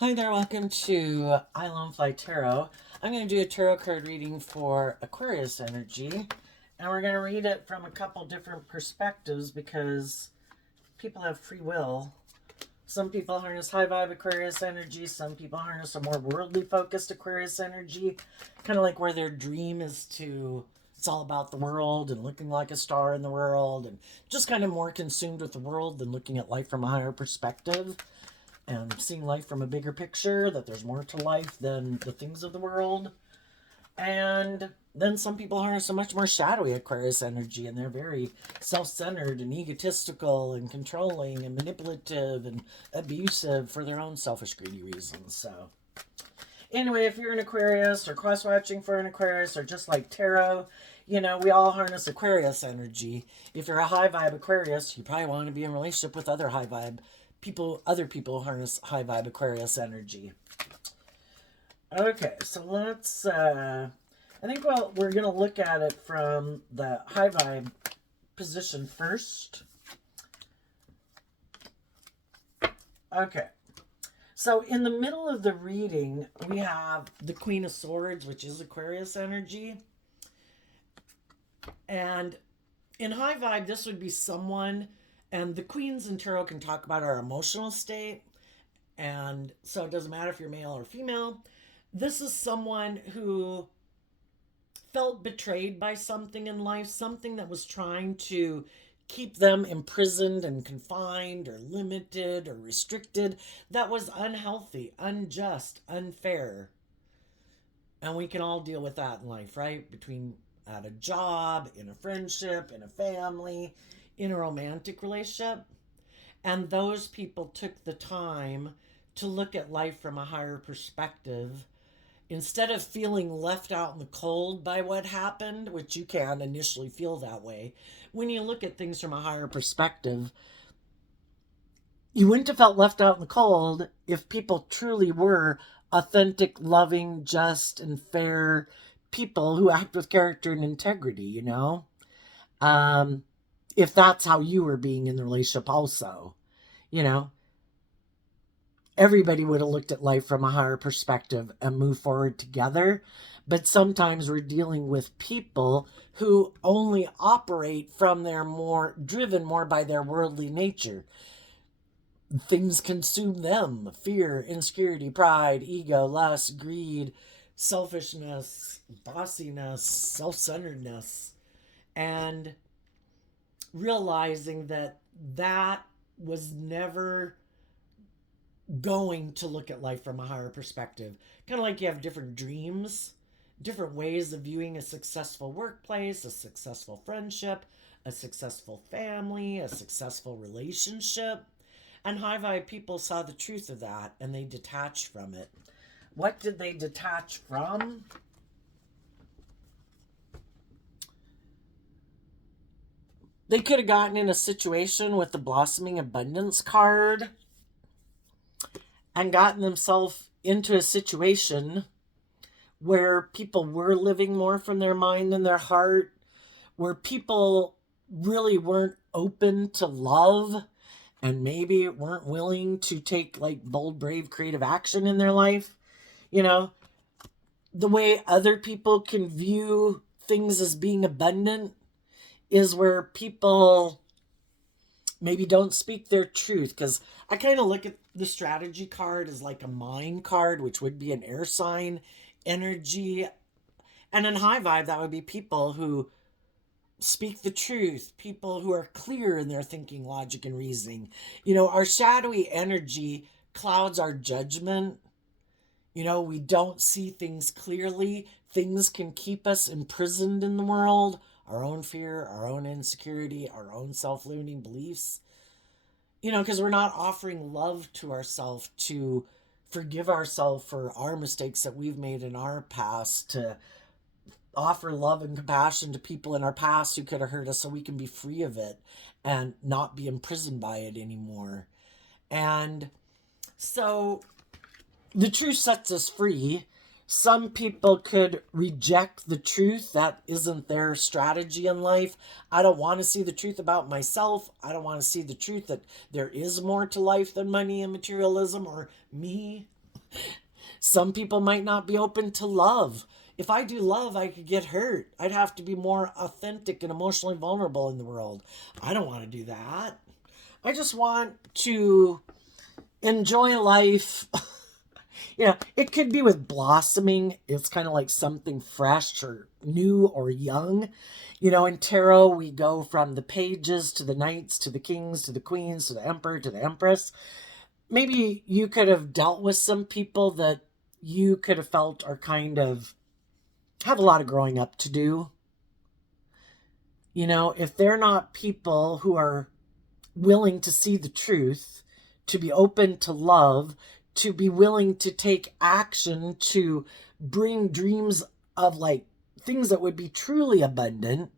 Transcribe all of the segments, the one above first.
Hi there, welcome to Island Fly Tarot. I'm going to do a tarot card reading for Aquarius energy, and we're going to read it from a couple different perspectives because people have free will. Some people harness high vibe Aquarius energy, some people harness a more worldly focused Aquarius energy, kind of like where their dream is to. It's all about the world and looking like a star in the world and just kind of more consumed with the world than looking at life from a higher perspective and seeing life from a bigger picture, that there's more to life than the things of the world. And then some people harness a much more shadowy Aquarius energy, and they're very self-centered and egotistical and controlling and manipulative and abusive for their own selfish, greedy reasons. So anyway, if you're an Aquarius or cross-watching for an Aquarius or just like tarot, we all harness Aquarius energy. If you're a high vibe Aquarius, you probably want to be in a relationship with other high vibe people, other people harness high vibe Aquarius energy. Okay, so let's, I think we're going to look at it from the high vibe position first. Okay. So in the middle of the reading, we have the Queen of Swords, which is Aquarius energy. And in high vibe, this would be someone, and the queens in tarot can talk about our emotional state. And so it doesn't matter if you're male or female. This is someone who felt betrayed by something in life, something that was trying to keep them imprisoned and confined or limited or restricted, that was unhealthy, unjust, unfair. And we can all deal with that in life, right? Between at a job, in a friendship, in a family, in a romantic relationship. And those people took the time to look at life from a higher perspective. Instead of feeling left out in the cold by what happened, which you can initially feel that way, when you look at things from a higher perspective, you wouldn't have felt left out in the cold if people truly were authentic, loving, just, and fair people who act with character and integrity. Um, if that's how you were being in the relationship, also, you know, everybody would have looked at life from a higher perspective and moved forward together. But sometimes we're dealing with people who only operate from their more driven more by their worldly nature. Things consume them: fear, insecurity, pride, ego, lust, greed, selfishness, bossiness, self centeredness. And realizing that that was never going to look at life from a higher perspective. Kind of like you have different dreams, different ways of viewing a successful workplace, a successful friendship, a successful family, a successful relationship. And high vibe people saw the truth of that and they detached from it. What did they detach from? They could have gotten in a situation with the Blossoming Abundance card and gotten themselves into a situation where people were living more from their mind than their heart, where people really weren't open to love and maybe weren't willing to take like bold, brave, creative action in their life. You know, the way other people can view things as being abundant is where people maybe don't speak their truth. Because I kind of look at the strategy card as like a mind card, which would be an air sign energy. And in high vibe, that would be people who speak the truth, people who are clear in their thinking, logic, and reasoning. Our shadowy energy clouds our judgment. We don't see things clearly. Things can keep us imprisoned in the world. Our own fear, our own insecurity, our own self limiting beliefs. Because we're not offering love to ourselves to forgive ourselves for our mistakes that we've made in our past, to offer love and compassion to people in our past who could have hurt us so we can be free of it and not be imprisoned by it anymore. And so the truth sets us free. Some people could reject the truth. That isn't their strategy in life. I don't want to see the truth about myself. I don't want to see the truth that there is more to life than money and materialism or me. Some people might not be open to love. If I do love, I could get hurt. I'd have to be more authentic and emotionally vulnerable in the world. I don't want to do that. I just want to enjoy life. It could be with blossoming. It's kind of like something fresh or new or young. In tarot, we go from the pages to the knights to the kings to the queens to the emperor to the empress. Maybe you could have dealt with some people that you could have felt are kind of have a lot of growing up to do. If they're not people who are willing to see the truth, to be open to love, to be willing to take action, to bring dreams of like things that would be truly abundant,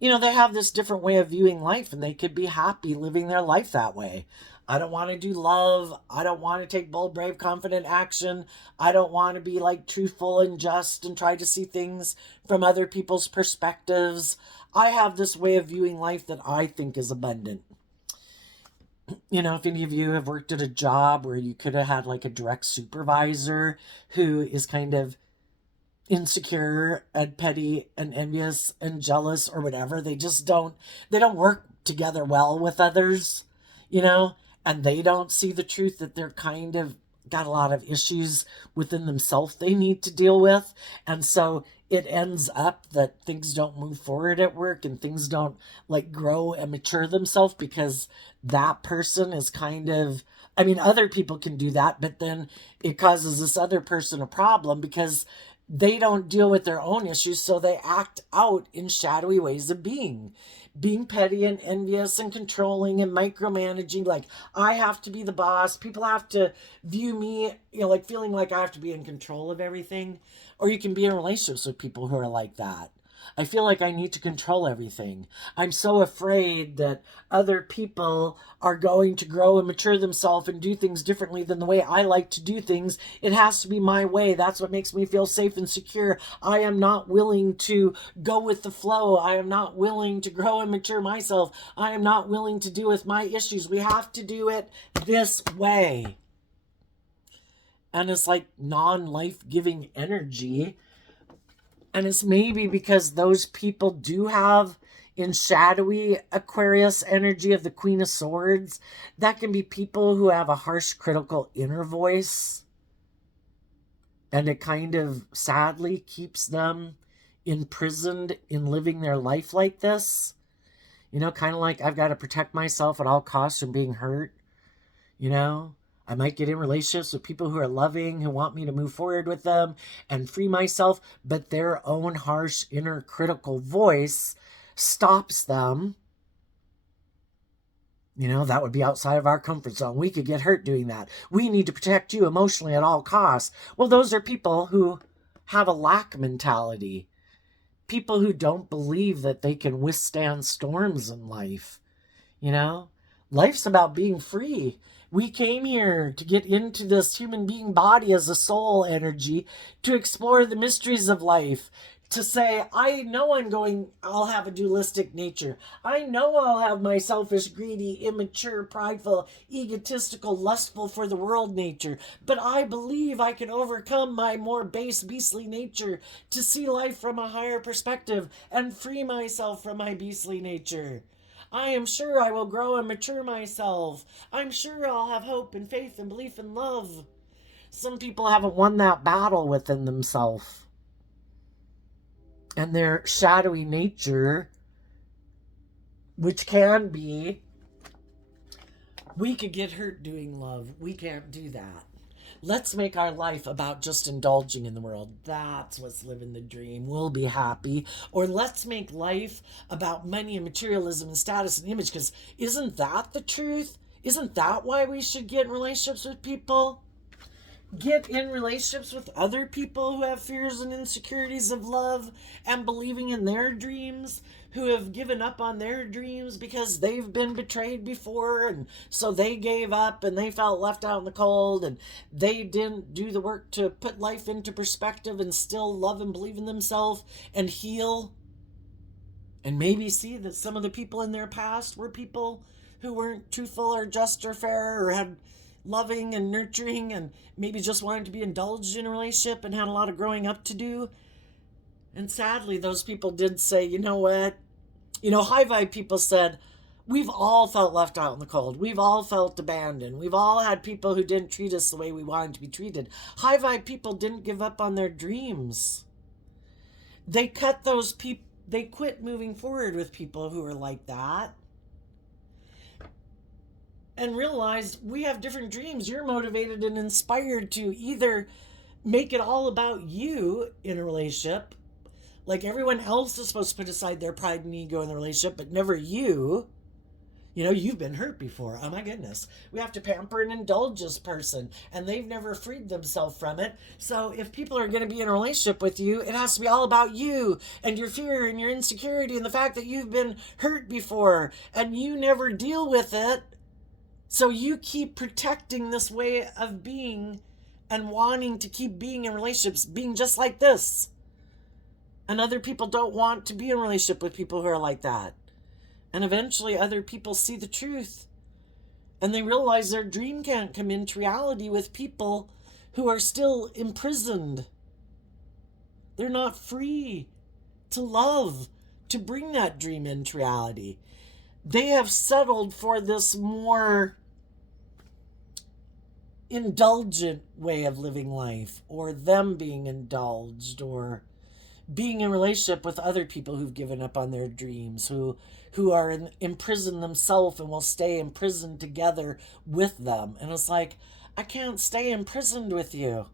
they have this different way of viewing life and they could be happy living their life that way. I don't want to do love. I don't want to take bold, brave, confident action. I don't want to be like truthful and just and try to see things from other people's perspectives. I have this way of viewing life that I think is abundant. If any of you have worked at a job where you could have had like a direct supervisor who is kind of insecure and petty and envious and jealous or whatever, they don't work together well with others, and they don't see the truth that they're kind of got a lot of issues within themselves they need to deal with. And so it ends up that things don't move forward at work and things don't like grow and mature themselves because that person is kind of, other people can do that, but then it causes this other person a problem because they don't deal with their own issues, so they act out in shadowy ways of being petty and envious and controlling and micromanaging. Like, I have to be the boss. People have to view me, like feeling like I have to be in control of everything. Or you can be in relationships with people who are like that. I feel like I need to control everything. I'm so afraid that other people are going to grow and mature themselves and do things differently than the way I like to do things. It has to be my way. That's what makes me feel safe and secure. I am not willing to go with the flow. I am not willing to grow and mature myself. I am not willing to deal with my issues. We have to do it this way. And it's like non-life-giving energy. And it's maybe because those people do have in shadowy Aquarius energy of the Queen of Swords. That can be people who have a harsh, critical inner voice. And it kind of sadly keeps them imprisoned in living their life like this. Kind of like I've got to protect myself at all costs from being hurt. I might get in relationships with people who are loving, who want me to move forward with them and free myself, but their own harsh inner critical voice stops them. That would be outside of our comfort zone. We could get hurt doing that. We need to protect you emotionally at all costs. Well, those are people who have a lack mentality. People who don't believe that they can withstand storms in life. Life's about being free. We came here to get into this human being body as a soul energy, to explore the mysteries of life, to say, I know I'll have a dualistic nature. I know I'll have my selfish, greedy, immature, prideful, egotistical, lustful for the world nature. But I believe I can overcome my more base, beastly nature to see life from a higher perspective and free myself from my beastly nature. I am sure I will grow and mature myself. I'm sure I'll have hope and faith and belief and love. Some people haven't won that battle within themselves. And their shadowy nature, which can be, we could get hurt doing love. We can't do that. Let's make our life about just indulging in the world. That's what's living the dream. We'll be happy. Or let's make life about money and materialism and status and image, because isn't that the truth? Isn't that why we should get in relationships with people? Get in relationships with other people who have fears and insecurities of love and believing in their dreams, who have given up on their dreams because they've been betrayed before, and so they gave up and they felt left out in the cold, and they didn't do the work to put life into perspective and still love and believe in themselves and heal, and maybe see that some of the people in their past were people who weren't truthful or just or fair or had loving and nurturing and maybe just wanted to be indulged in a relationship and had a lot of growing up to do. And sadly, those people did say, you know what? High vibe people said, we've all felt left out in the cold. We've all felt abandoned. We've all had people who didn't treat us the way we wanted to be treated. High vibe people didn't give up on their dreams. They quit moving forward with people who are like that and realized we have different dreams. You're motivated and inspired to either make it all about you in a relationship, like everyone else is supposed to put aside their pride and ego in the relationship, but never you. You've been hurt before. Oh my goodness. We have to pamper and indulge this person, and they've never freed themselves from it. So if people are going to be in a relationship with you, it has to be all about you and your fear and your insecurity and the fact that you've been hurt before and you never deal with it. So you keep protecting this way of being and wanting to keep being in relationships, being just like this. And other people don't want to be in a relationship with people who are like that. And eventually other people see the truth and they realize their dream can't come into reality with people who are still imprisoned. They're not free to love, to bring that dream into reality. They have settled for this more indulgent way of living life, or them being indulged, or being in a relationship with other people who've given up on their dreams, who are imprisoned themselves and will stay imprisoned together with them. And it's like, I can't stay imprisoned with you.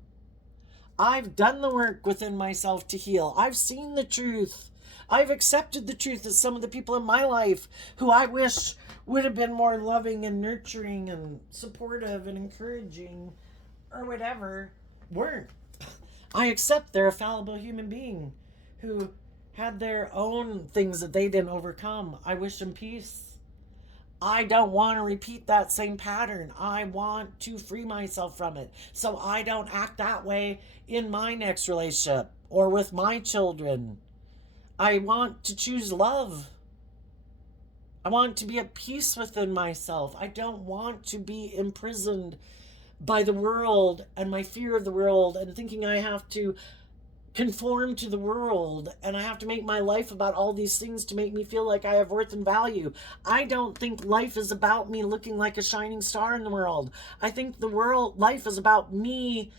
I've done the work within myself to heal. I've seen the truth. I've accepted the truth that some of the people in my life who I wish would have been more loving and nurturing and supportive and encouraging or whatever weren't. I accept they're a fallible human being who had their own things that they didn't overcome. I wish them peace. I don't want to repeat that same pattern. I want to free myself from it so I don't act that way in my next relationship or with my children. I want to choose love. I want to be at peace within myself. I don't want to be imprisoned by the world and my fear of the world and thinking I have to conform to the world and I have to make my life about all these things to make me feel like I have worth and value. I don't think life is about me looking like a shining star in the world. I think life is about me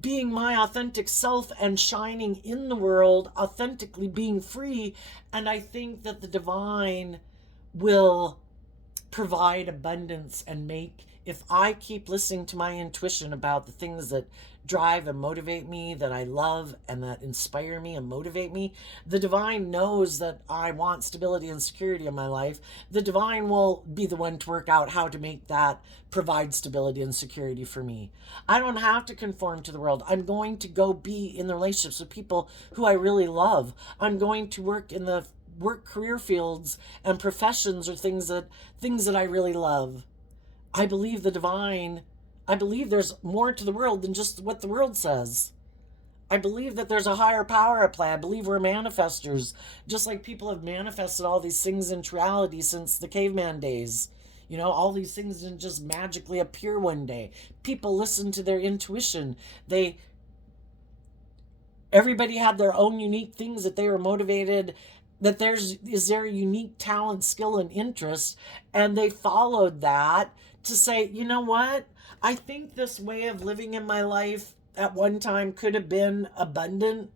being my authentic self and shining in the world, authentically being free. And I think that the divine will provide abundance and make, if I keep listening to my intuition about the things that drive and motivate me, that I love and that inspire me and motivate me, the divine knows that I want stability and security in my life. The divine will be the one to work out how to make that provide stability and security for me. I don't have to conform to the world. I'm going to go be in the relationships with people who I really love. I'm going to work in the career fields and professions or things that I really love. I believe the divine. I believe there's more to the world than just what the world says. I believe that there's a higher power at play. I believe we're manifestors, just like people have manifested all these things into reality since the caveman days. All these things didn't just magically appear one day. People listen to their intuition. Everybody had their own unique things that they were motivated, that is their unique talent, skill, and interest, and they followed that to say, you know what? I think this way of living in my life at one time could have been abundant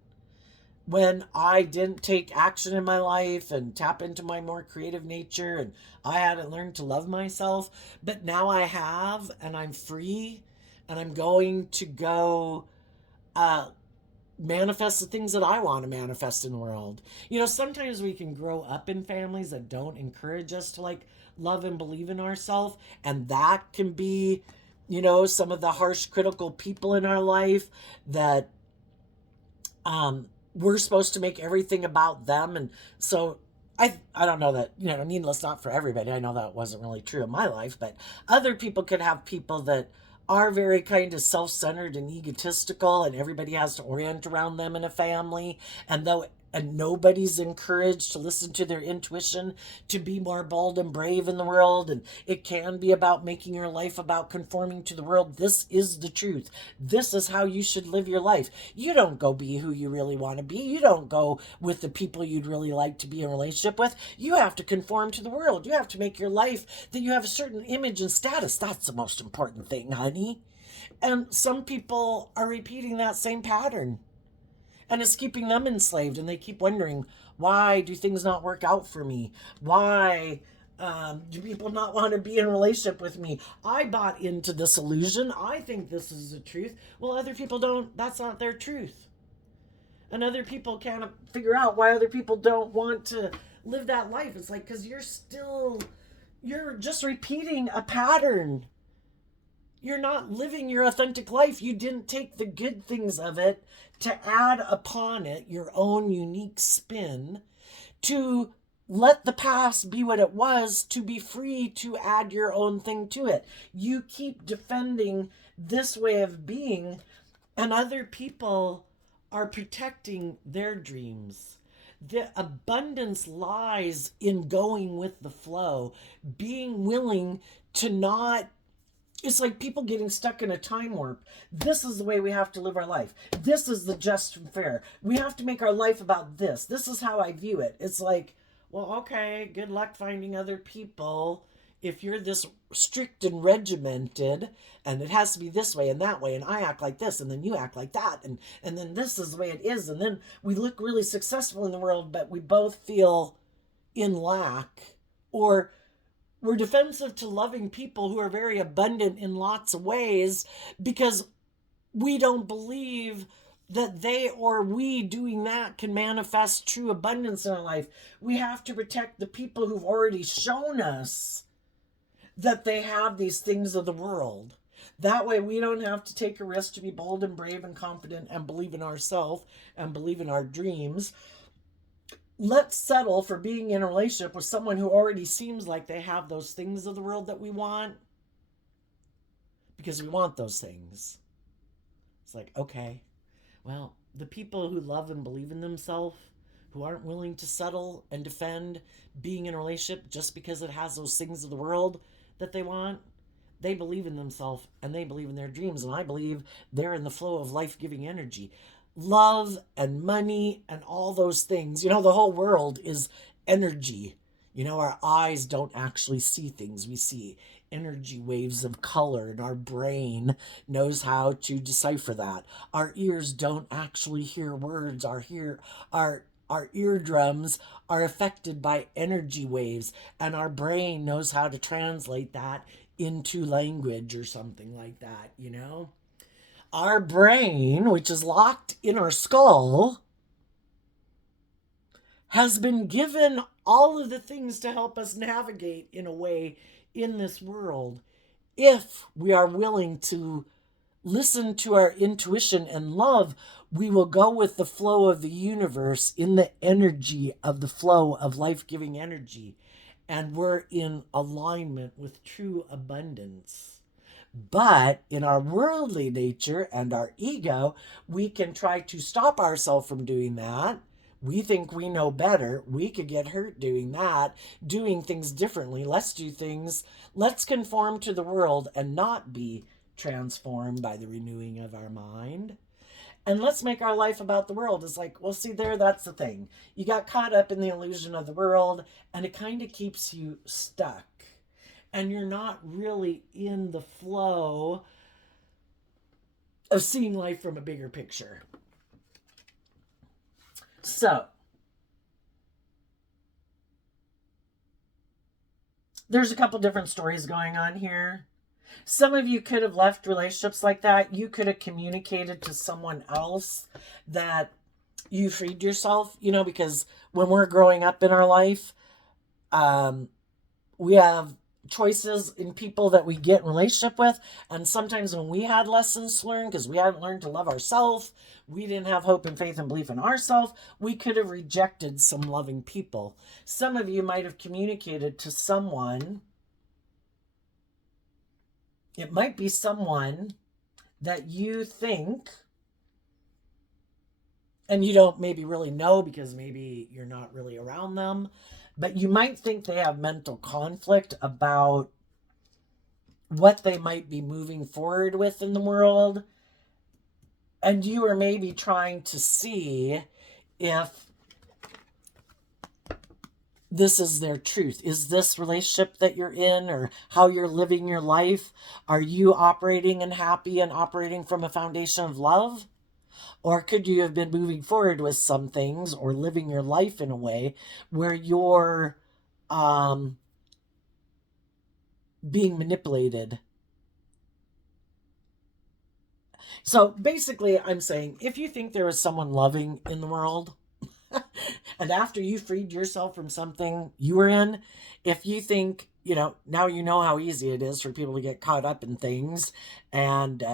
when I didn't take action in my life and tap into my more creative nature, and I hadn't learned to love myself. But now I have, and I'm free, and I'm going to go manifest the things that I want to manifest in the world. Sometimes we can grow up in families that don't encourage us to love and believe in ourselves, and that can be some of the harsh, critical people in our life that we're supposed to make everything about them. And so I don't know that, needless, not for everybody. I know that wasn't really true in my life, but other people could have people that are very kind of self-centered and egotistical, and everybody has to orient around them in a family. And though and nobody's encouraged to listen to their intuition, to be more bold and brave in the world. And it can be about making your life about conforming to the world. This is the truth. This is how you should live your life. You don't go be who you really want to be. You don't go with the people you'd really like to be in a relationship with. You have to conform to the world. You have to make your life that you have a certain image and status. That's the most important thing, honey. And some people are repeating that same pattern, and it's keeping them enslaved, and they keep wondering, why do things not work out for me? Why do people not want to be in a relationship with me? I bought into this illusion. I think this is the truth. Well, other people don't. That's not their truth. And other people can't figure out why other people don't want to live that life. It's like, because you're just repeating a pattern. You're not living your authentic life. You didn't take the good things of it to add upon it your own unique spin, to let the past be what it was, to be free to add your own thing to it. You keep defending this way of being, and other people are protecting their dreams. The abundance lies in going with the flow, being willing to not. It's like people getting stuck in a time warp. This is the way we have to live our life. This is the just and fair. We have to make our life about this. This is how I view it. It's like, well, okay, good luck finding other people if you're this strict and regimented, and it has to be this way and that way, and I act like this, and then you act like that, and then this is the way it is, and then we look really successful in the world, but we both feel in lack, or we're defensive to loving people who are very abundant in lots of ways because we don't believe that they or we doing that can manifest true abundance in our life. We have to protect the people who've already shown us that they have these things of the world. That way we don't have to take a risk to be bold and brave and confident and believe in ourselves and believe in our dreams. Let's settle for being in a relationship with someone who already seems like they have those things of the world that we want, because we want those things. It's like, okay, well, the people who love and believe in themselves, who aren't willing to settle and defend being in a relationship just because it has those things of the world that they want, they believe in themselves and they believe in their dreams. And I believe they're in the flow of life-giving energy. Love and money and all those things. You know, the whole world is energy. You know, our eyes don't actually see things. We see energy waves of color, and our brain knows how to decipher that. Our ears don't actually hear words. Our eardrums are affected by energy waves, and our brain knows how to translate that into language or something like that, you know? Our brain, which is locked in our skull, has been given all of the things to help us navigate in a way in this world, if we are willing to listen to our intuition and love. We will go with the flow of the universe in the energy of the flow of life-giving energy, and we're in alignment with true abundance. But in our worldly nature and our ego, we can try to stop ourselves from doing that. We think we know better. We could get hurt doing that, doing things differently. Let's do things. Let's conform to the world and not be transformed by the renewing of our mind. And let's make our life about the world. It's like, well, see there, that's the thing. You got caught up in the illusion of the world, and it kind of keeps you stuck. And you're not really in the flow of seeing life from a bigger picture. So, there's a couple different stories going on here. Some of you could have left relationships like that. You could have communicated to someone else that you freed yourself, you know, because when we're growing up in our life, we have choices in people that we get in relationship with, and sometimes when we had lessons to learn because we hadn't learned to love ourselves, we didn't have hope and faith and belief in ourselves, we could have rejected some loving people. Some of you might have communicated to someone. It might be someone that you think and you don't maybe really know because maybe you're not really around them, but you might think they have mental conflict about what they might be moving forward with in the world. And you are maybe trying to see if this is their truth. Is this relationship that you're in or how you're living your life? Are you operating and happy and operating from a foundation of love? Or could you have been moving forward with some things or living your life in a way where you're um, being manipulated? So basically, I'm saying if you think there is someone loving in the world, and after you freed yourself from something you were in, if you think, now you know how easy it is for people to get caught up in things and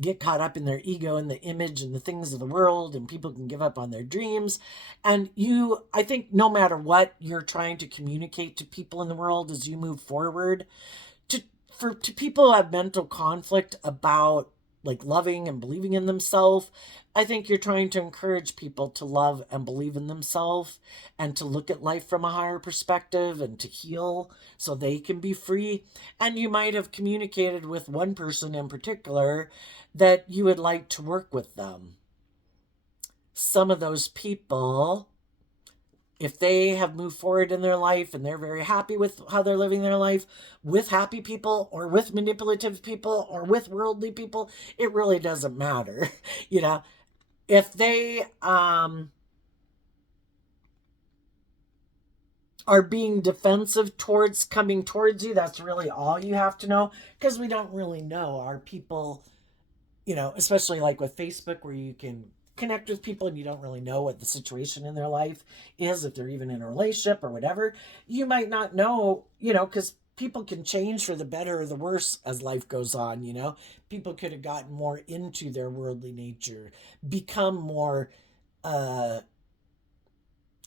get caught up in their ego and the image and the things of the world, and people can give up on their dreams. And I think no matter what you're trying to communicate to people in the world as you move forward, to people who have mental conflict about like loving and believing in themselves, I think you're trying to encourage people to love and believe in themselves and to look at life from a higher perspective and to heal so they can be free. And you might have communicated with one person in particular that you would like to work with them. Some of those people, if they have moved forward in their life and they're very happy with how they're living their life with happy people or with manipulative people or with worldly people, it really doesn't matter. If they are being defensive towards coming towards you, that's really all you have to know, because we don't really know. Are people, especially like with Facebook where you can connect with people and you don't really know what the situation in their life is, if they're even in a relationship or whatever. You might not know, because people can change for the better or the worse as life goes on. People could have gotten more into their worldly nature, become more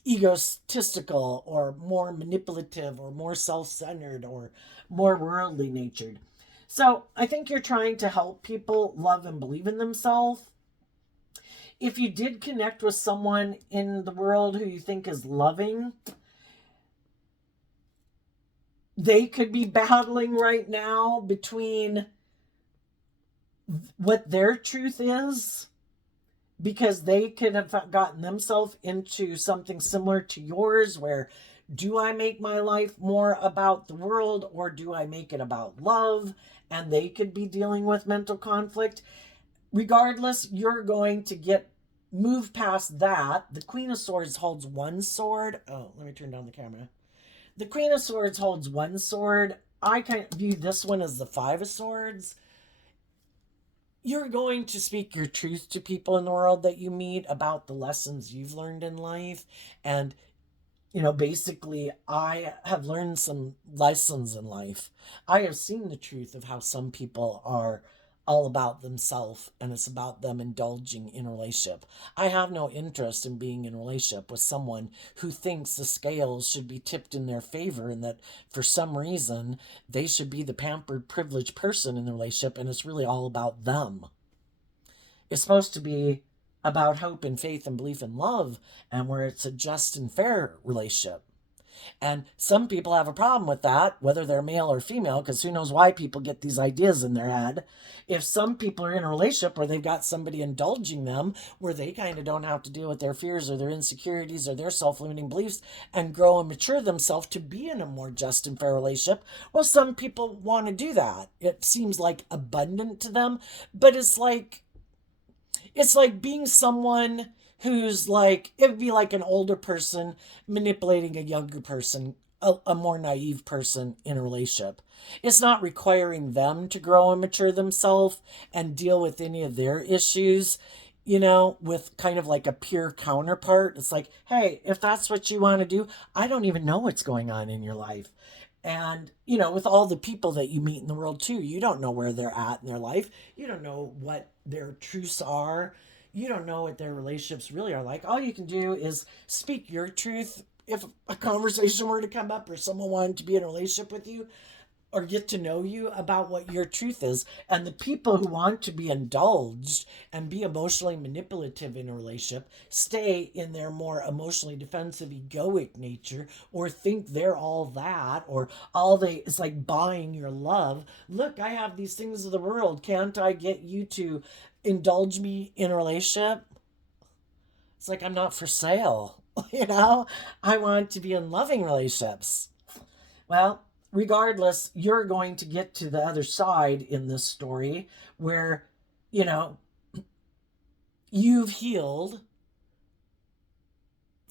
egotistical or more manipulative or more self-centered or more worldly natured. So I think you're trying to help people love and believe in themselves. If you did connect with someone in the world who you think is loving, they could be battling right now between what their truth is, because they could have gotten themselves into something similar to yours where, do I make my life more about the world or do I make it about love? And they could be dealing with mental conflict. Regardless, you're going to move past that. The Queen of Swords holds one sword. Oh, let me turn down the camera. The Queen of Swords holds one sword. I kind of view this one as the Five of Swords. You're going to speak your truth to people in the world that you meet about the lessons you've learned in life. And, basically, I have learned some lessons in life. I have seen the truth of how some people are all about themselves and it's about them indulging in a relationship. I have no interest in being in a relationship with someone who thinks the scales should be tipped in their favor and that for some reason they should be the pampered, privileged person in the relationship and it's really all about them. It's supposed to be about hope and faith and belief and love, and where it's a just and fair relationship. And some people have a problem with that, whether they're male or female, because who knows why people get these ideas in their head. If some people are in a relationship where they've got somebody indulging them, where they kind of don't have to deal with their fears or their insecurities or their self-limiting beliefs and grow and mature themselves to be in a more just and fair relationship, well, some people want to do that. It seems like abundant to them, but it's like being someone who's like, it would be like an older person manipulating a younger person, a more naive person in a relationship. It's not requiring them to grow and mature themselves and deal with any of their issues, with kind of like a peer counterpart. It's like, hey, if that's what you want to do, I don't even know what's going on in your life. And, with all the people that you meet in the world too, you don't know where they're at in their life. You don't know what their truths are. You don't know what their relationships really are like. All you can do is speak your truth. If a conversation were to come up or someone wanted to be in a relationship with you, or get to know you about what your truth is. And the people who want to be indulged and be emotionally manipulative in a relationship stay in their more emotionally defensive, egoic nature, or think they're all that, or all they, it's like buying your love. Look, I have these things of the world. Can't I get you to indulge me in a relationship? It's like, I'm not for sale. You know, I want to be in loving relationships. Well, regardless, you're going to get to the other side in this story where, you know, you've healed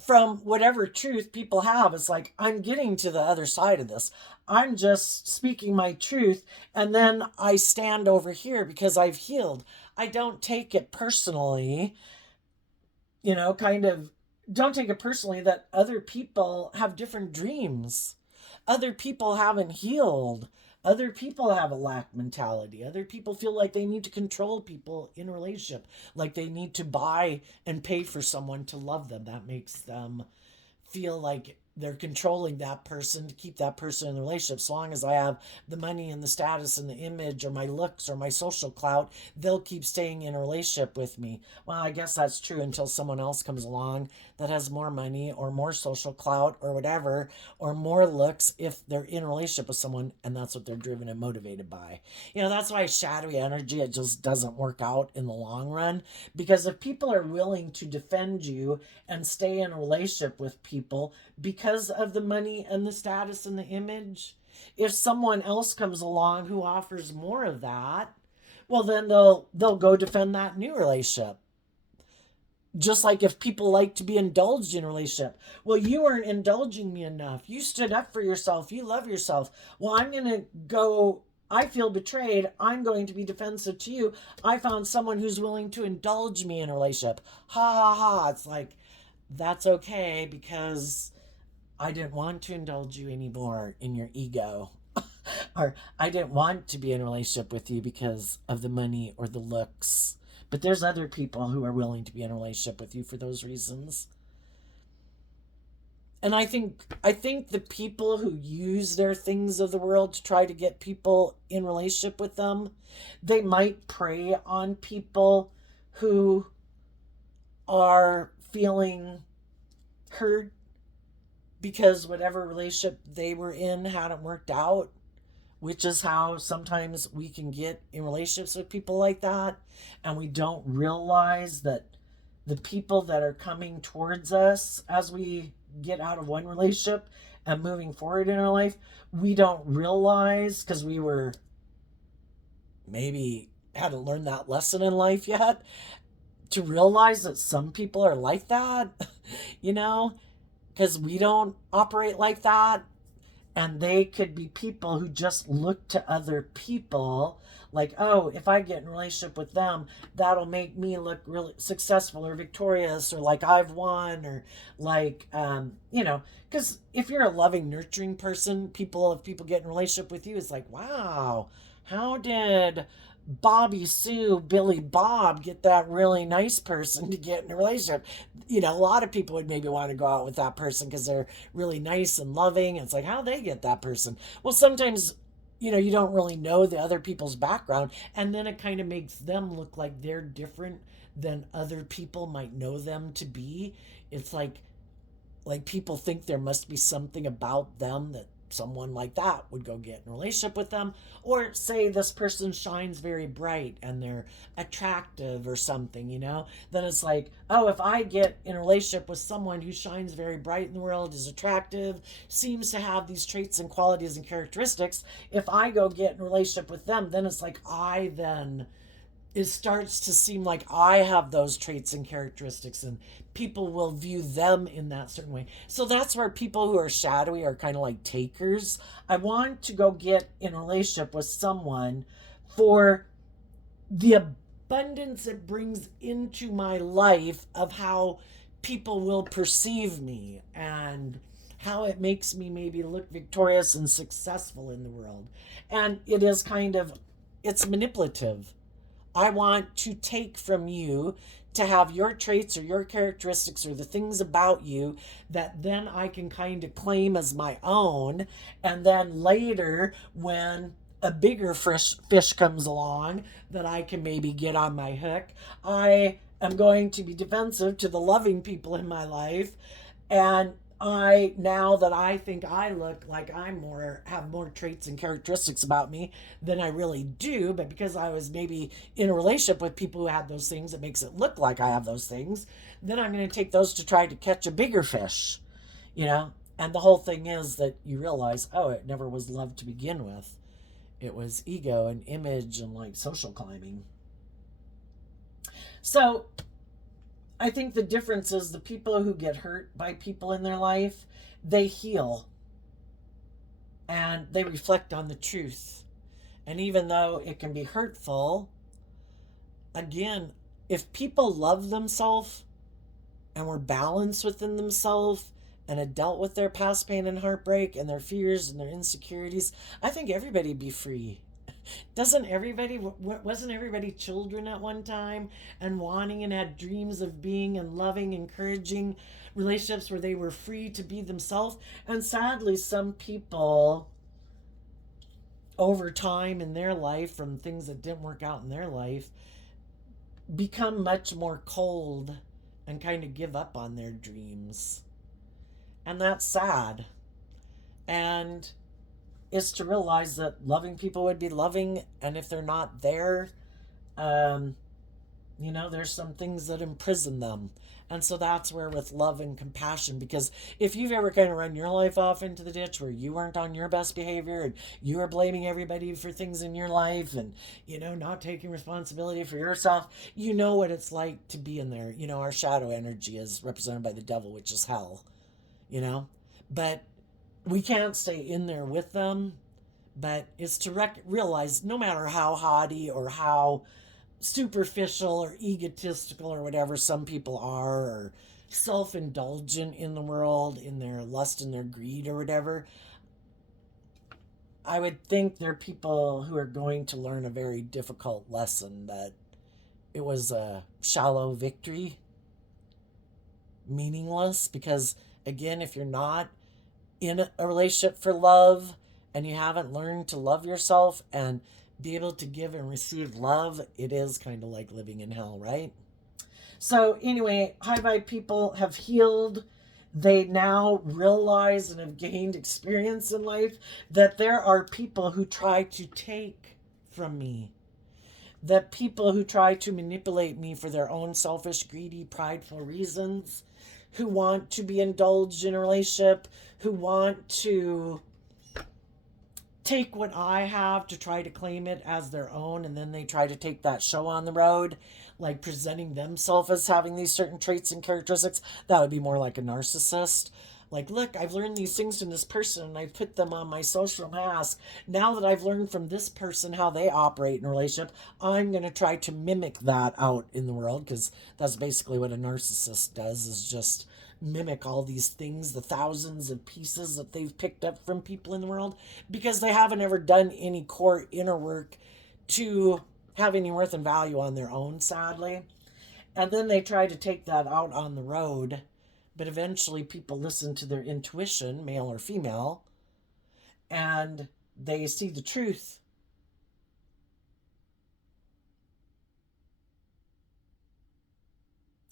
from whatever truth people have. It's like, I'm getting to the other side of this. I'm just speaking my truth. And then I stand over here because I've healed. I don't take it personally, kind of don't take it personally that other people have different dreams. Other people haven't healed. Other people have a lack mentality. Other people feel like they need to control people in a relationship, like they need to buy and pay for someone to love them. That makes them feel like they're controlling that person to keep that person in the relationship. So long as I have the money and the status and the image or my looks or my social clout, they'll keep staying in a relationship with me. Well, I guess that's true until someone else comes along that has more money or more social clout or whatever, or more looks if they're in a relationship with someone and that's what they're driven and motivated by. That's why shadowy energy, it just doesn't work out in the long run. Because if people are willing to defend you and stay in a relationship with people because of the money and the status and the image, if someone else comes along who offers more of that, well, then they'll go defend that new relationship. Just like if people like to be indulged in a relationship, well, you weren't indulging me enough, you stood up for yourself, you love yourself, well, I'm gonna go, I feel betrayed, I'm going to be defensive to you, I found someone who's willing to indulge me in a relationship. Ha ha ha. It's like, that's okay, because I didn't want to indulge you anymore in your ego. Or I didn't want to be in a relationship with you because of the money or the looks. But there's other people who are willing to be in a relationship with you for those reasons. And I think the people who use their things of the world to try to get people in relationship with them, they might prey on people who are feeling hurt because whatever relationship they were in hadn't worked out, which is how sometimes we can get in relationships with people like that. And we don't realize that the people that are coming towards us as we get out of one relationship and moving forward in our life, we don't realize because we were maybe hadn't learned that lesson in life yet, to realize that some people are like that, you know, because we don't operate like that. And they could be people who just look to other people like, oh, if I get in a relationship with them, that'll make me look really successful or victorious, or like I've won, or like, because if you're a loving, nurturing person, if people get in a relationship with you, it's like, wow, how did Bobby Sue, Billy Bob get that really nice person to get in a relationship? A lot of people would maybe want to go out with that person because they're really nice and loving. It's like, how they get that person? Well, sometimes, you don't really know the other people's background, and then it kind of makes them look like they're different than other people might know them to be. It's like people think there must be something about them that someone like that would go get in a relationship with them. Or say this person shines very bright and they're attractive or something, then it's like, oh, if I get in a relationship with someone who shines very bright in the world, is attractive, seems to have these traits and qualities and characteristics, if I go get in a relationship with them, then it's like it starts to seem like I have those traits and characteristics, and people will view them in that certain way. So that's where people who are shadowy are kind of like takers. I want to go get in a relationship with someone for the abundance it brings into my life of how people will perceive me and how it makes me maybe look victorious and successful in the world. And it's manipulative. I want to take from you to have your traits or your characteristics or the things about you that then I can kind of claim as my own. And then later, when a bigger fish comes along that I can maybe get on my hook, I am going to be defensive to the loving people in my life. And now that I think I look like have more traits and characteristics about me than I really do, but because I was maybe in a relationship with people who had those things, it makes it look like I have those things. Then I'm going to take those to try to catch a bigger fish, you know? And the whole thing is that you realize, oh, it never was love to begin with. It was ego and image and like social climbing. So I think the difference is the people who get hurt by people in their life, they heal and they reflect on the truth. And even though it can be hurtful, again, if people love themselves and were balanced within themselves and had dealt with their past pain and heartbreak and their fears and their insecurities, I think everybody'd be free. Wasn't everybody children at one time and wanting and had dreams of being and loving, encouraging relationships where they were free to be themselves? And sadly, some people over time in their life, from things that didn't work out in their life, become much more cold and kind of give up on their dreams. And that's sad. And is to realize that loving people would be loving, and if they're not there, there's some things that imprison them. And so that's where with love and compassion, because if you've ever kind of run your life off into the ditch where you weren't on your best behavior and you were blaming everybody for things in your life and, not taking responsibility for yourself, you know what it's like to be in there. Our shadow energy is represented by the devil, which is hell, but we can't stay in there with them. But it's to realize no matter how haughty or how superficial or egotistical or whatever some people are, or self-indulgent in the world, in their lust and their greed or whatever, I would think they're people who are going to learn a very difficult lesson, that it was a shallow victory, meaningless, because again, if you're not in a relationship for love and you haven't learned to love yourself and be able to give and receive love, it is kind of like living in hell, right? So anyway, high vibe people have healed. They now realize and have gained experience in life that there are people who try to take from me, that people who try to manipulate me for their own selfish, greedy, prideful reasons, who want to be indulged in a relationship, who want to take what I have to try to claim it as their own, and then they try to take that show on the road, like presenting themselves as having these certain traits and characteristics. That would be more like a narcissist. Like, look, I've learned these things from this person and I put them on my social mask. Now that I've learned from this person how they operate in a relationship, I'm going to try to mimic that out in the world, because that's basically what a narcissist does, is just mimic all these things, the thousands of pieces that they've picked up from people in the world, because they haven't ever done any core inner work to have any worth and value on their own, sadly. And then they try to take that out on the road. But eventually people listen to their intuition, male or female, and they see the truth.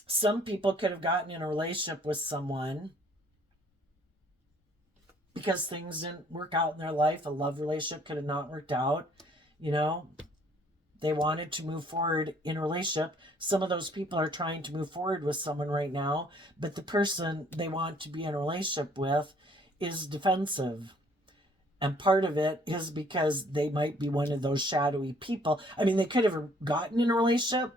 Some people could have gotten in a relationship with someone because things didn't work out in their life. A love relationship could have not worked out. They wanted to move forward in a relationship. Some of those people are trying to move forward with someone right now, but the person they want to be in a relationship with is defensive. And part of it is because they might be one of those shadowy people. I mean, they could have gotten in a relationship,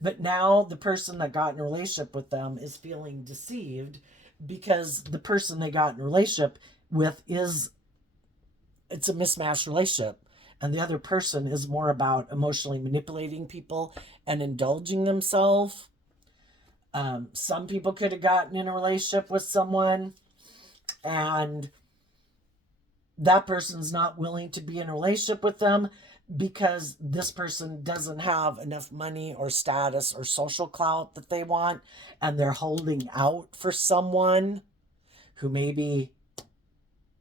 but now the person that got in a relationship with them is feeling deceived, because the person they got in a relationship with it's a mismatched relationship. And the other person is more about emotionally manipulating people and indulging themselves. Some people could have gotten in a relationship with someone and that person's not willing to be in a relationship with them, because this person doesn't have enough money or status or social clout that they want, and they're holding out for someone who maybe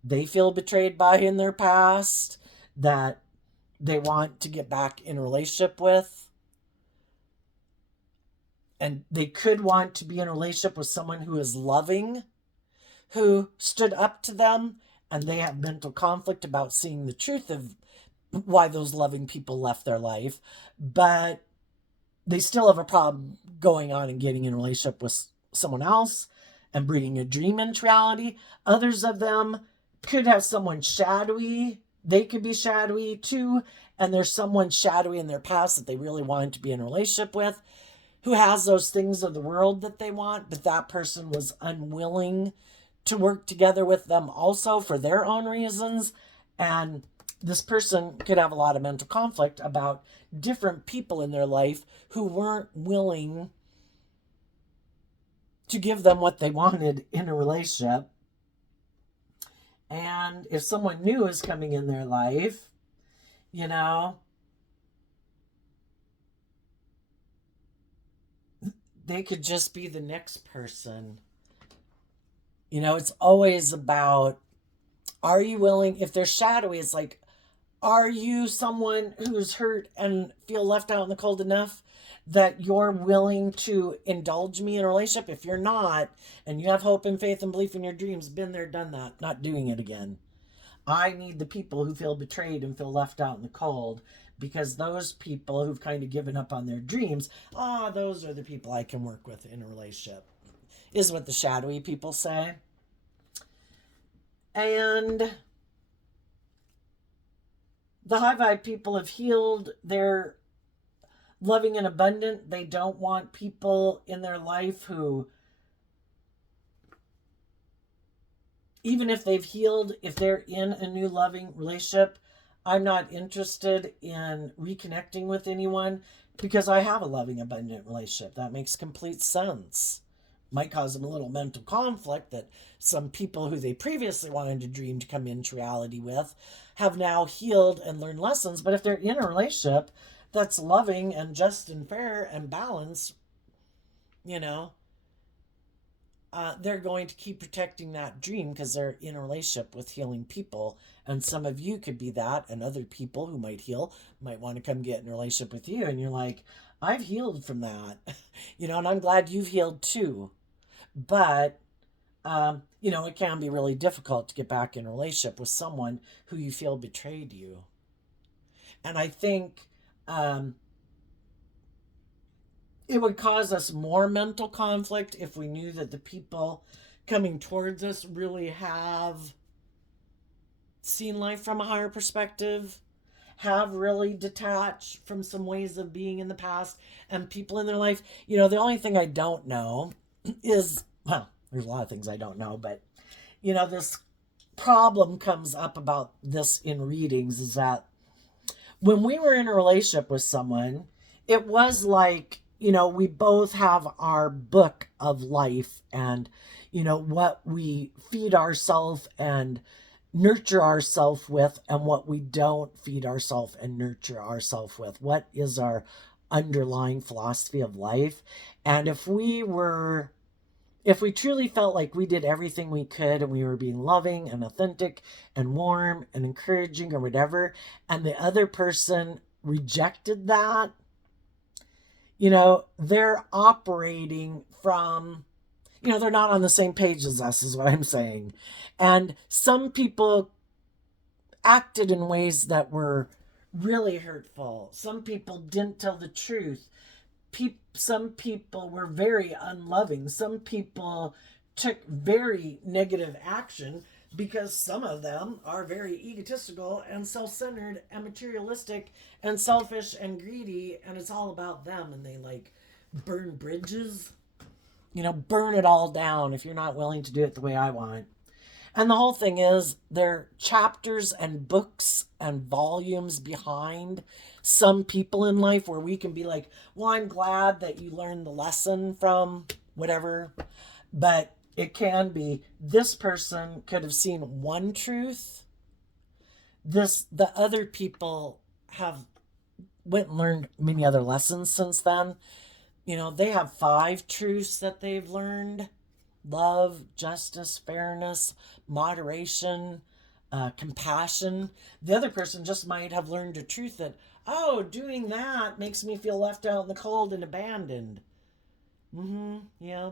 they feel betrayed by in their past, that they want to get back in a relationship with. And they could want to be in a relationship with someone who is loving, who stood up to them, and they have mental conflict about seeing the truth of why those loving people left their life, but they still have a problem going on and getting in a relationship with someone else and bringing a dream into reality. Others of them could have someone shadowy. They could be shadowy too, and there's someone shadowy in their past that they really wanted to be in a relationship with, who has those things of the world that they want, but that person was unwilling to work together with them also for their own reasons. And this person could have a lot of mental conflict about different people in their life who weren't willing to give them what they wanted in a relationship. And if someone new is coming in their life, you know, they could just be the next person. You know, it's always about, are you willing, if they're shadowy, it's like, are you someone who's hurt and feel left out in the cold enough that you're willing to indulge me in a relationship? If you're not, and you have hope and faith and belief in your dreams, been there, done that, not doing it again. I need the people who feel betrayed and feel left out in the cold, because those people who've kind of given up on their dreams, those are the people I can work with in a relationship, is what the shadowy people say. And the high vibe people have healed. They're loving and abundant. They don't want people in their life who, even if they've healed, if they're in a new loving relationship, I'm not interested in reconnecting with anyone because I have a loving, abundant relationship. That makes complete sense. Might cause them a little mental conflict that some people who they previously wanted to dream to come into reality with have now healed and learned lessons. But if they're in a relationship that's loving and just and fair and balanced, you know, they're going to keep protecting that dream because they're in a relationship with healing people. And some of you could be that, and other people who might heal might want to come get in a relationship with you. And you're like, I've healed from that, you know, and I'm glad you've healed too. But, you know, it can be really difficult to get back in a relationship with someone who you feel betrayed you. And I think it would cause us more mental conflict if we knew that the people coming towards us really have seen life from a higher perspective, have really detached from some ways of being in the past and people in their life. You know, the only thing I don't know is, well, there's a lot of things I don't know, but, you know, this problem comes up about this in readings is that when we were in a relationship with someone, it was like, you know, we both have our book of life and, you know, what we feed ourselves and nurture ourselves with, and what we don't feed ourselves and nurture ourselves with. What is our underlying philosophy of life? And if we truly felt like we did everything we could and we were being loving and authentic and warm and encouraging or whatever, and the other person rejected that, you know, they're operating from, you know, they're not on the same page as us, is what I'm saying. And some people acted in ways that were really hurtful. Some people didn't tell the truth. Some people were very unloving. Some people took very negative action because some of them are very egotistical and self-centered and materialistic and selfish and greedy, and it's all about them, and they like burn bridges, you know, burn it all down if you're not willing to do it the way I want. And the whole thing is, there are chapters and books and volumes behind some people in life where we can be like, well, I'm glad that you learned the lesson from whatever. But it can be, this person could have seen one truth. The other people have went and learned many other lessons since then. They have 5 truths that they've learned: love, justice, fairness, moderation, compassion. The other person just might have learned a truth that, oh, doing that makes me feel left out in the cold and abandoned. Yeah.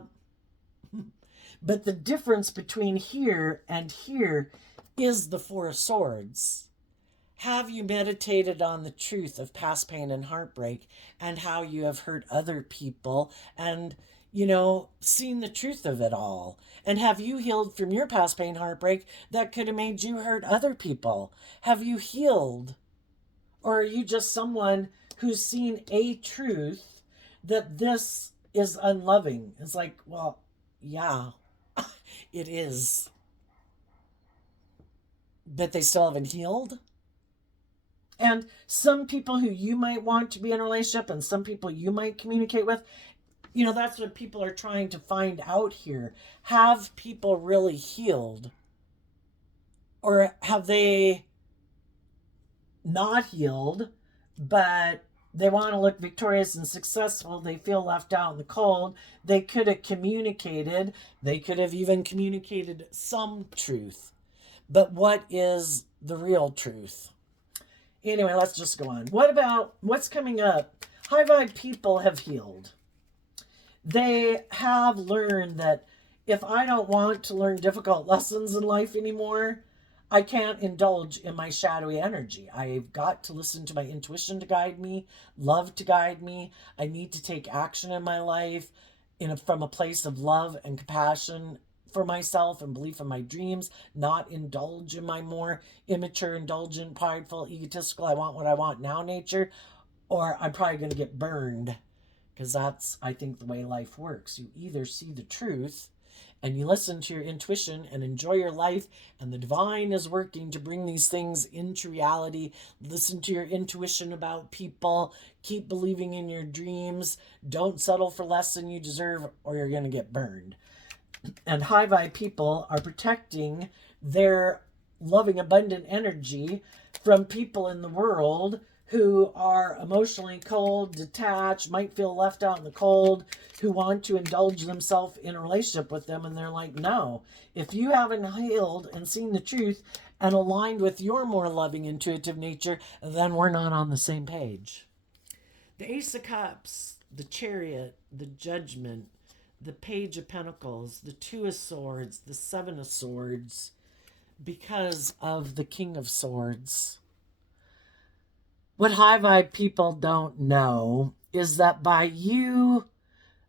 But the difference between here and here is the 4 of Swords. Have you meditated on the truth of past pain and heartbreak and how you have hurt other people and, seen the truth of it all? And have you healed from your past pain, heartbreak that could have made you hurt other people? Have you healed? Or are you just someone who's seen a truth that this is unloving? It's like, well, yeah, it is. But they still haven't healed? And some people who you might want to be in a relationship and some people you might communicate with, that's what people are trying to find out here. Have people really healed? Or have they not healed, but they want to look victorious and successful? They feel left out in the cold. They could have communicated. They could have even communicated some truth. But what is the real truth? Anyway, let's just go on. What about what's coming up? High vibe people have healed. They have learned that if I don't want to learn difficult lessons in life anymore, I can't indulge in my shadowy energy. I've got to listen to my intuition to guide me, love to guide me. I need to take action in my life from a place of love and compassion for myself and belief in my dreams, not indulge in my more immature, indulgent, prideful, egotistical, I want what I want now nature, or I'm probably going to get burned. Because that's, I think, the way life works. You either see the truth and you listen to your intuition and enjoy your life, and the divine is working to bring these things into reality. Listen to your intuition about people. Keep believing in your dreams. Don't settle for less than you deserve, or you're going to get burned. And high vibe people are protecting their loving, abundant energy from people in the world who are emotionally cold, detached, might feel left out in the cold, who want to indulge themselves in a relationship with them. And they're like, no, if you haven't healed and seen the truth and aligned with your more loving, intuitive nature, then we're not on the same page. The Ace of Cups, the Chariot, the Judgment, the Page of Pentacles, the 2 of Swords, the 7 of Swords, because of the King of Swords. What high vibe people don't know is that by you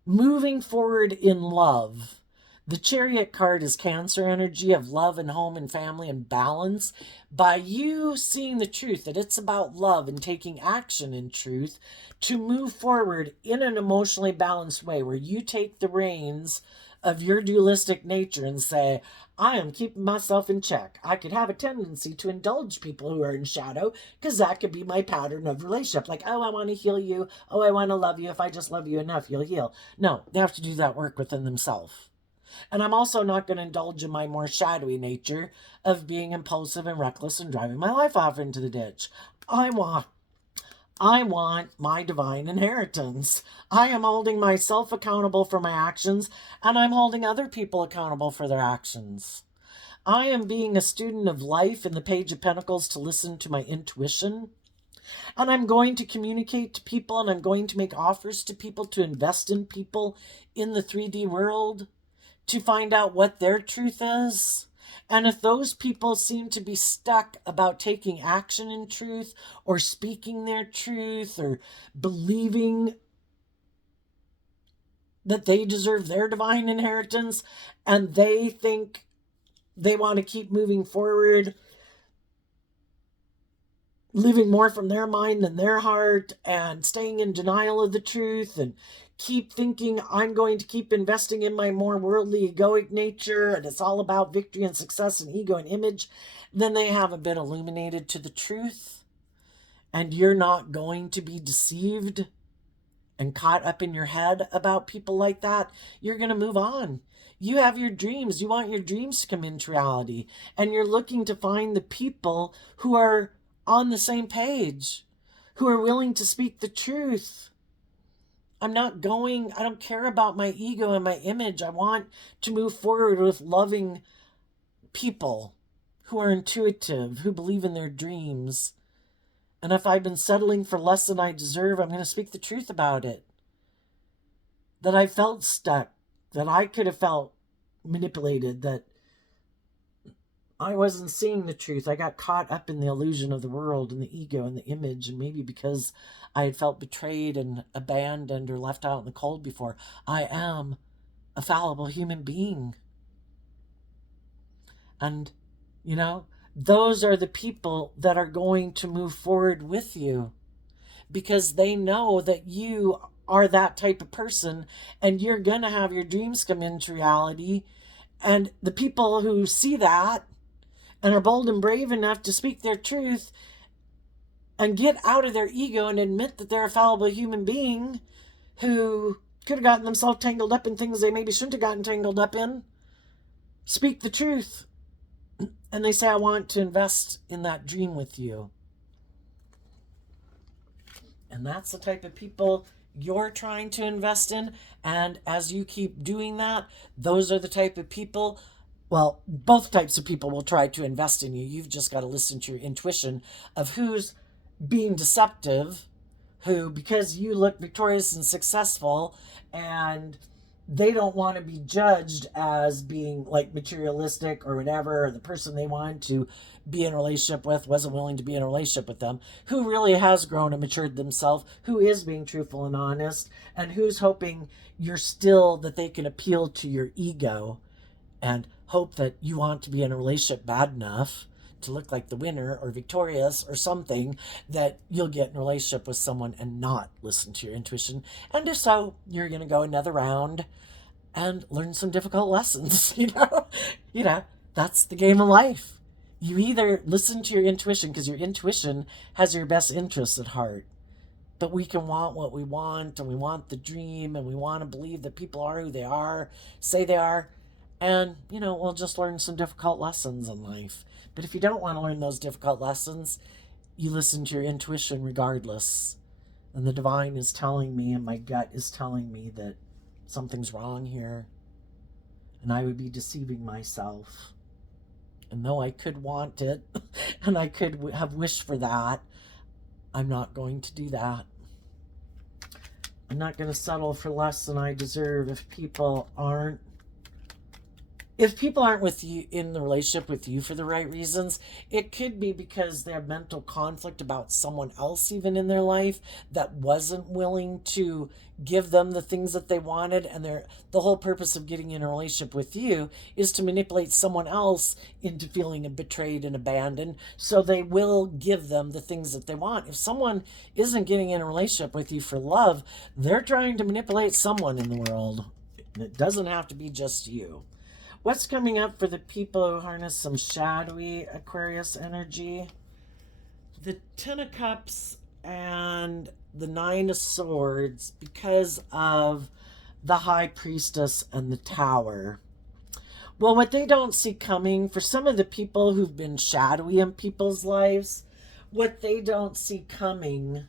moving forward in love, the Chariot card is Cancer energy of love and home and family and balance. By you seeing the truth that it's about love and taking action in truth to move forward in an emotionally balanced way where you take the reins of your dualistic nature and say, I am keeping myself in check. I could have a tendency to indulge people who are in shadow because that could be my pattern of relationship. Like, oh, I want to heal you. Oh, I want to love you. If I just love you enough, you'll heal. No, they have to do that work within themselves. And I'm also not going to indulge in my more shadowy nature of being impulsive and reckless and driving my life off into the ditch. I want my divine inheritance. I am holding myself accountable for my actions, and I'm holding other people accountable for their actions. I am being a student of life in the Page of Pentacles to listen to my intuition. And I'm going to communicate to people, and I'm going to make offers to people to invest in people in the 3D world to find out what their truth is. And if those people seem to be stuck about taking action in truth or speaking their truth or believing that they deserve their divine inheritance and they think they want to keep moving forward, living more from their mind than their heart and staying in denial of the truth and keep thinking I'm going to keep investing in my more worldly egoic nature and it's all about victory and success and ego and image, then they haven't been illuminated to the truth. And you're not going to be deceived and caught up in your head about people like that. You're going to move on. You have your dreams. You want your dreams to come into reality. And you're looking to find the people who are on the same page. who are willing to speak the truth. I don't care about my ego and my image. I want to move forward with loving people who are intuitive, who believe in their dreams. And if I've been settling for less than I deserve, I'm going to speak the truth about it. That I felt stuck, that I could have felt manipulated, that I wasn't seeing the truth. I got caught up in the illusion of the world and the ego and the image, and maybe because I had felt betrayed and abandoned or left out in the cold before. I am a fallible human being. And, those are the people that are going to move forward with you because they know that you are that type of person and you're going to have your dreams come into reality. And the people who see that and are bold and brave enough to speak their truth and get out of their ego and admit that they're a fallible human being who could have gotten themselves tangled up in things they maybe shouldn't have gotten tangled up in, speak the truth. And they say, I want to invest in that dream with you. And that's the type of people you're trying to invest in. And as you keep doing that, those are the type of people, well, both types of people will try to invest in you. You've just got to listen to your intuition of who's being deceptive, who, because you look victorious and successful, and they don't want to be judged as being like materialistic or whatever, or the person they wanted to be in a relationship with wasn't willing to be in a relationship with them, who really has grown and matured themselves, who is being truthful and honest, and who's hoping that they can appeal to your ego and hope that you want to be in a relationship bad enough to look like the winner or victorious or something, that you'll get in a relationship with someone and not listen to your intuition. And if so, you're going to go another round and learn some difficult lessons. That's the game of life. You either listen to your intuition because your intuition has your best interests at heart. But we can want what we want, and we want the dream, and we want to believe that people are who they are, say they are. And, we'll just learn some difficult lessons in life. But if you don't want to learn those difficult lessons, you listen to your intuition regardless. And the divine is telling me, and my gut is telling me that something's wrong here. And I would be deceiving myself. And though I could want it, and I could have wished for that, I'm not going to do that. I'm not going to settle for less than I deserve if people aren't with you in the relationship with you for the right reasons. It could be because they have mental conflict about someone else even in their life that wasn't willing to give them the things that they wanted, and the whole purpose of getting in a relationship with you is to manipulate someone else into feeling betrayed and abandoned, so they will give them the things that they want. If someone isn't getting in a relationship with you for love, they're trying to manipulate someone in the world. And it doesn't have to be just you. What's coming up for the people who harness some shadowy Aquarius energy? The Ten of Cups and the Nine of Swords, because of the High Priestess and the Tower. Well, what they don't see coming, for some of the people who've been shadowy in people's lives, what they don't see coming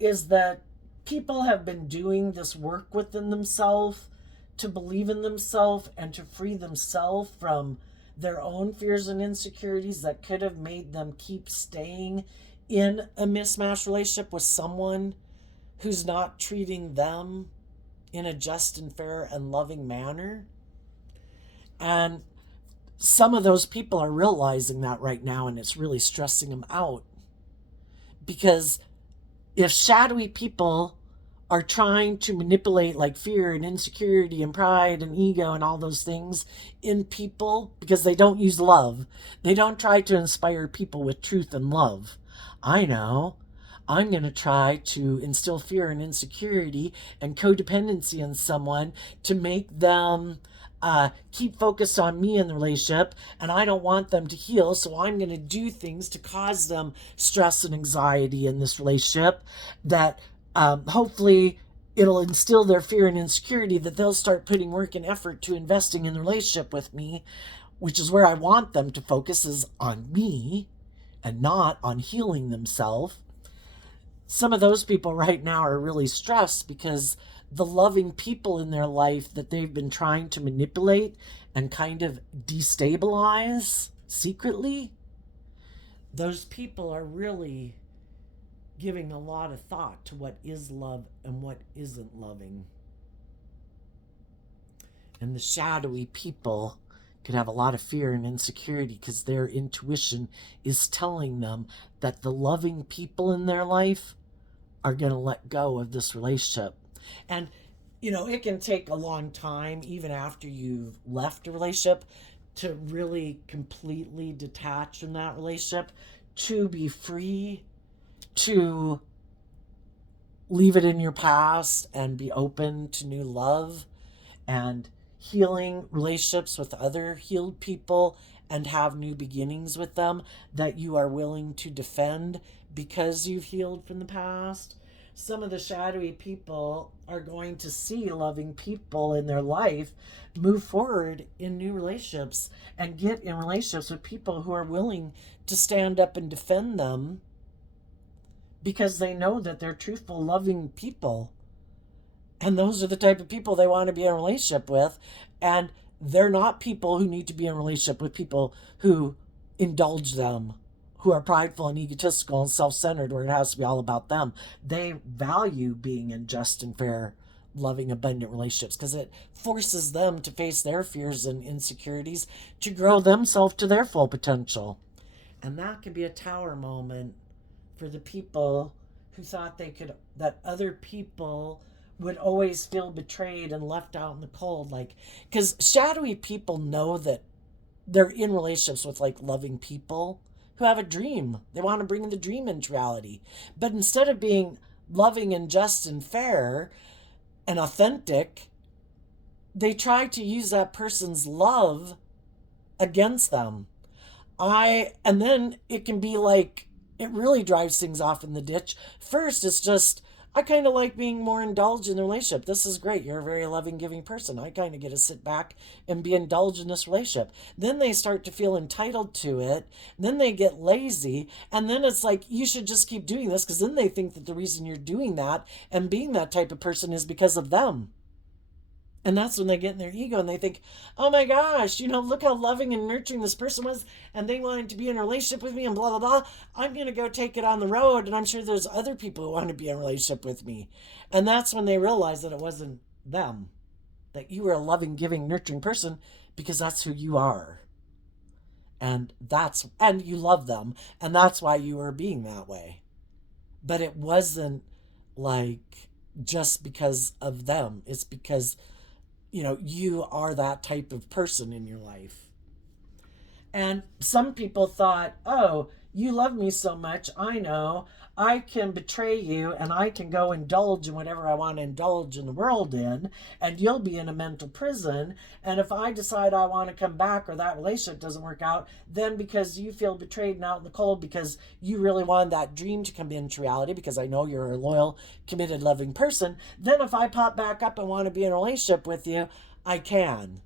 is that people have been doing this work within themselves to believe in themselves and to free themselves from their own fears and insecurities that could have made them keep staying in a mismatched relationship with someone who's not treating them in a just and fair and loving manner. And some of those people are realizing that right now, and it's really stressing them out. Because if shadowy people are trying to manipulate like fear and insecurity and pride and ego and all those things in people, because they don't use love, they don't try to inspire people with truth and love. I know I'm going to try to instill fear and insecurity and codependency in someone to make them keep focused on me in the relationship, and I don't want them to heal, so I'm going to do things to cause them stress and anxiety in this relationship that hopefully it'll instill their fear and insecurity that they'll start putting work and effort to investing in the relationship with me, which is where I want them to focus, is on me and not on healing themselves. Some of those people right now are really stressed because the loving people in their life that they've been trying to manipulate and kind of destabilize secretly, those people are really giving a lot of thought to what is love and what isn't loving. And the shadowy people could have a lot of fear and insecurity because their intuition is telling them that the loving people in their life are going to let go of this relationship. And, it can take a long time, even after you've left a relationship, to really completely detach from that relationship, to be free, to leave it in your past and be open to new love and healing relationships with other healed people and have new beginnings with them that you are willing to defend because you've healed from the past. Some of the shadowy people are going to see loving people in their life move forward in new relationships and get in relationships with people who are willing to stand up and defend them because they know that they're truthful, loving people. And those are the type of people they want to be in a relationship with. And they're not people who need to be in a relationship with people who indulge them, who are prideful and egotistical and self-centered, where it has to be all about them. They value being in just and fair, loving, abundant relationships because it forces them to face their fears and insecurities to grow themselves to their full potential. And that can be a tower moment for the people who thought that other people would always feel betrayed and left out in the cold. Because shadowy people know that they're in relationships with loving people who have a dream. They want to bring the dream into reality. But instead of being loving and just and fair and authentic, they try to use that person's love against them. And then it can be it really drives things off in the ditch. First, it's just, I kind of like being more indulged in the relationship. This is great. You're a very loving, giving person. I kind of get to sit back and be indulged in this relationship. Then they start to feel entitled to it. Then they get lazy. And then it's you should just keep doing this because then they think that the reason you're doing that and being that type of person is because of them. And that's when they get in their ego and they think, oh my gosh, look how loving and nurturing this person was. And they wanted to be in a relationship with me and blah, blah, blah. I'm going to go take it on the road. And I'm sure there's other people who want to be in a relationship with me. And that's when they realize that it wasn't them, that you were a loving, giving, nurturing person because that's who you are. And you love them. And that's why you were being that way. But it wasn't just because of them. It's because you are that type of person in your life. And some people thought, oh, you love me so much, I know I can betray you and I can go indulge in whatever I want to indulge in the world in, and you'll be in a mental prison. And if I decide I want to come back or that relationship doesn't work out, then because you feel betrayed and out in the cold because you really wanted that dream to come into reality, because I know you're a loyal, committed, loving person, then if I pop back up and want to be in a relationship with you, I can.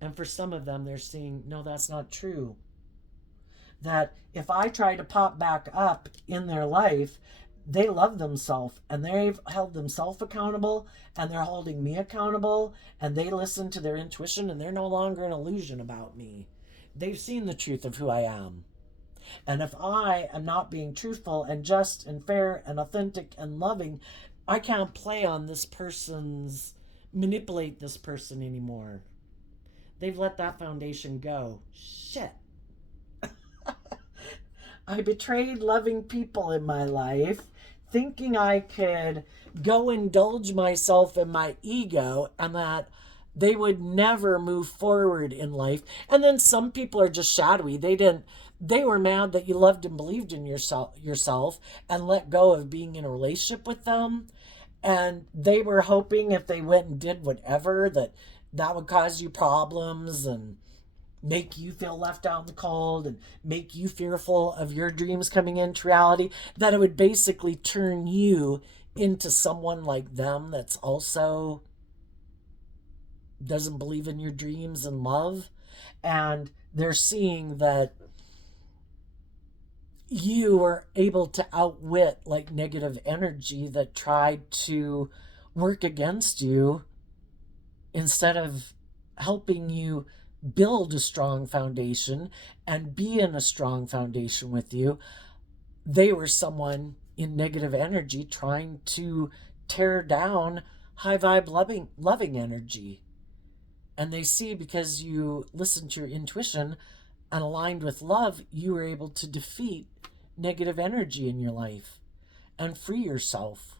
And for some of them, they're seeing, no, that's not true. That if I try to pop back up in their life, they love themselves and they've held themselves accountable and they're holding me accountable and they listen to their intuition and they're no longer an illusion about me. They've seen the truth of who I am. And if I am not being truthful and just and fair and authentic and loving, I can't manipulate this person anymore. They've let that foundation go. Shit. I betrayed loving people in my life, thinking I could go indulge myself in my ego and that they would never move forward in life. And then some people are just shadowy. They were mad that you loved and believed in yourself and let go of being in a relationship with them. And they were hoping if they went and did whatever that would cause you problems and make you feel left out in the cold and make you fearful of your dreams coming into reality, that it would basically turn you into someone like them that's also doesn't believe in your dreams and love. And they're seeing that you were able to outwit like negative energy that tried to work against you instead of helping you build a strong foundation and be in a strong foundation with you. They were someone in negative energy trying to tear down high vibe loving energy. And they see, because you listened to your intuition and aligned with love, you were able to defeat negative energy in your life and free yourself.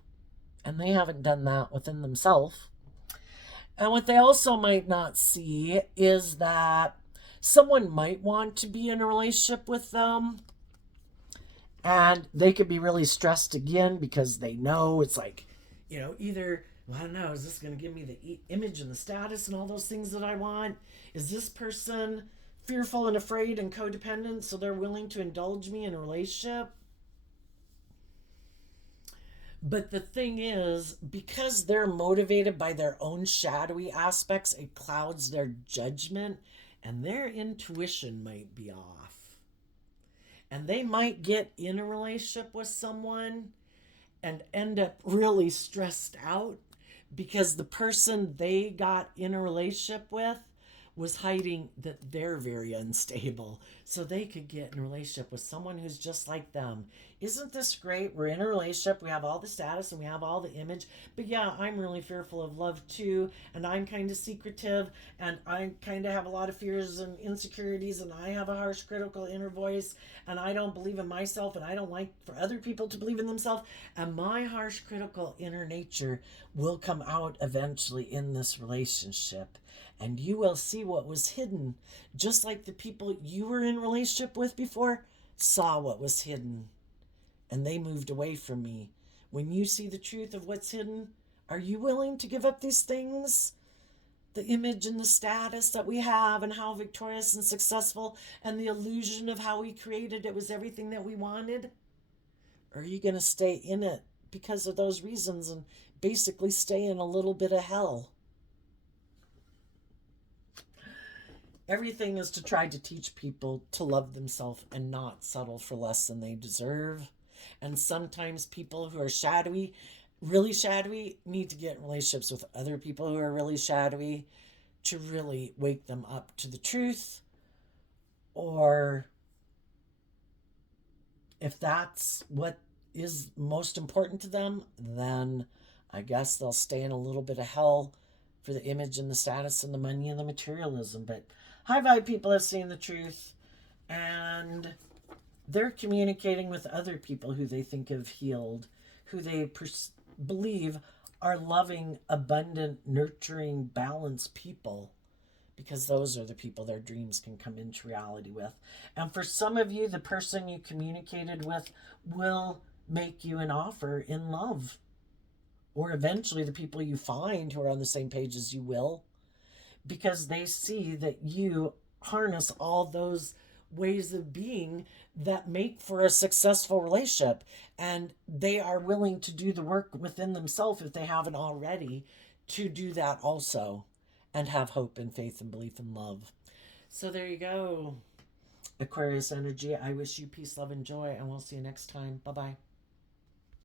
And they haven't done that within themselves. And what they also might not see is that someone might want to be in a relationship with them, and they could be really stressed again because they know it's like, either, well, I don't know, is this going to give me the image and the status and all those things that I want? Is this person fearful and afraid and codependent, so they're willing to indulge me in a relationship? But the thing is, because they're motivated by their own shadowy aspects, it clouds their judgment, and their intuition might be off. And they might get in a relationship with someone and end up really stressed out because the person they got in a relationship with was hiding that they're very unstable so they could get in a relationship with someone who's just like them. Isn't this great? We're in a relationship, we have all the status and we have all the image, but yeah, I'm really fearful of love too, and I'm kind of secretive, and I kind of have a lot of fears and insecurities, and I have a harsh critical inner voice, and I don't believe in myself, and I don't like for other people to believe in themselves, and my harsh critical inner nature will come out eventually in this relationship. And you will see what was hidden, just like the people you were in relationship with before saw what was hidden, and they moved away from me. When you see the truth of what's hidden, are you willing to give up these things? The image and the status that we have, and how victorious and successful, and the illusion of how we created it was everything that we wanted? Or are you going to stay in it because of those reasons and basically stay in a little bit of hell? Everything is to try to teach people to love themselves and not settle for less than they deserve. And sometimes people who are shadowy, really shadowy, need to get in relationships with other people who are really shadowy to really wake them up to the truth. Or if that's what is most important to them, then I guess they'll stay in a little bit of hell for the image and the status and the money and the materialism. But high vibe people have seen the truth, and they're communicating with other people who they think have healed, who they believe are loving, abundant, nurturing, balanced people, because those are the people their dreams can come into reality with. And for some of you, the person you communicated with will make you an offer in love. Or eventually the people you find who are on the same page as you will, because they see that you harness all those ways of being that make for a successful relationship, and they are willing to do the work within themselves, if they haven't already, to do that also, and have hope and faith and belief and love. So there you go, Aquarius energy. I wish you peace, love, and joy, and we'll see you next time. Bye bye.